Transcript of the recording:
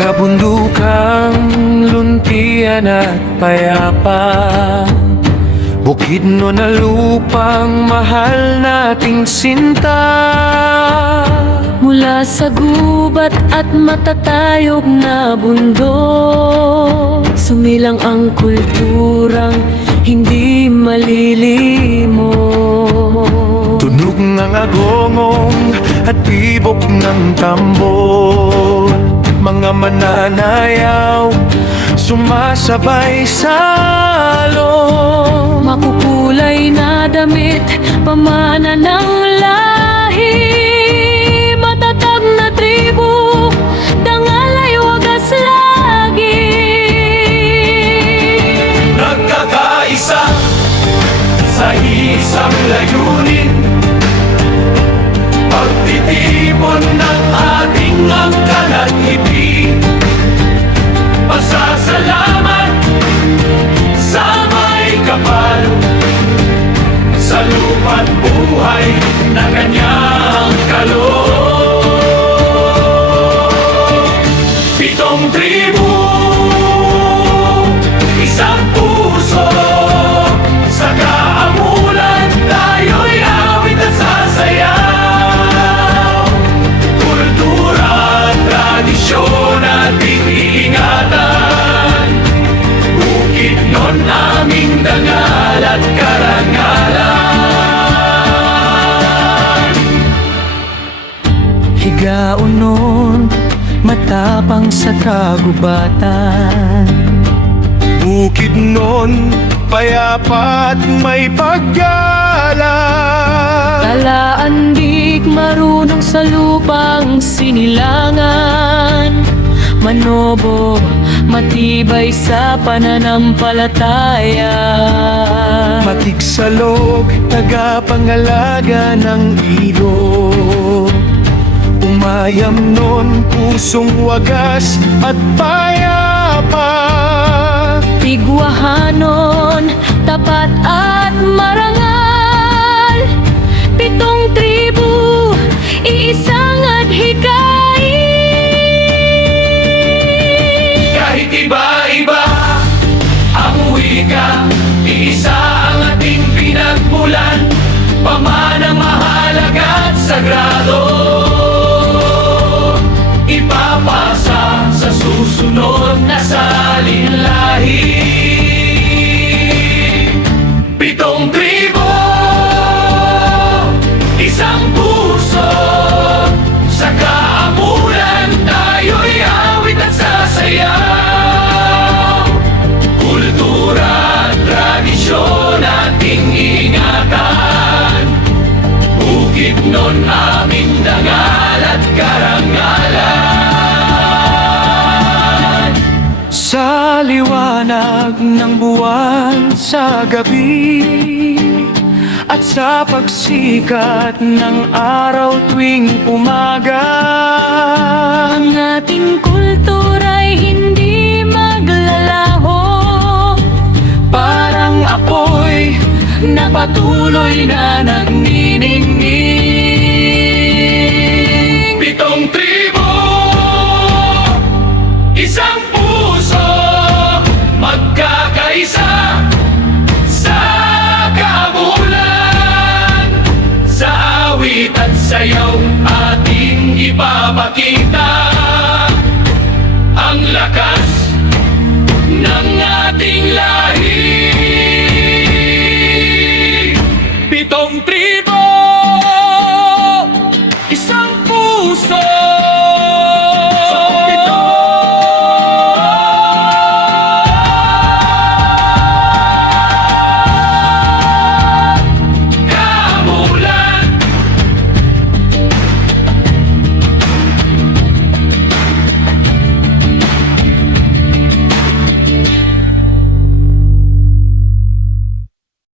Kabundukang luntian at payapa, bukid no na lupang mahal nating sinta. Mula sa gubat at matatayog na bundok, sumilang ang kulturang hindi malilimo. Tunog ng agongong at tibok ng tambol, mga mananayaw sumasabay sa alon. Makukulay na damit, pamana ng lahi, matatag na tribu, dangal ay wagas lagi. Nagkakaisa sa isang layunin, pagtitipon ng ating angkan at ibig, pasasalamat sa may kapal, sa lupa't buhay na kanyang kaloob. Pitong tribu, isang puso, sa kaamulan tayo'y awit at sasayaw. Kultura at tradisyon ating iingatan, bukid nun aming dangal at karangalan. Higaon nun, matapang sa kagubatan, bukid nun, payapa at may paggalang. Talaandig marunong sa lupang sinilangan, manobo, matibay sa pananampalataya. Matigsalog, tagapangalaga ng ilog, umayam nun, pusong wagas at payapa. Tigwahanon, tapat at marangal, pitong tribu, iisang adhikain. Kahit iba-iba ang wika, iisa ang ating pinagmulan, pamanang mahalaga at sagrado, ipapasa sa susunod na salinlahi. Pitong tribo, isang puso, sa kaamulan tayo'y awit at sasayaw. Kultura at tradisyon ating ingatan, bukid nun aming dangal at karangalan. Sa liwanag ng buwan sa gabi, at sa pagsikat ng araw tuwing umaga, Ang ating kultura'y hindi maglalaho, parang apoy na patuloy na nagniningning. Pitong tribo, isang puso, magkakaisa sa kabulan, sa awit at sayaw ating ipapakita.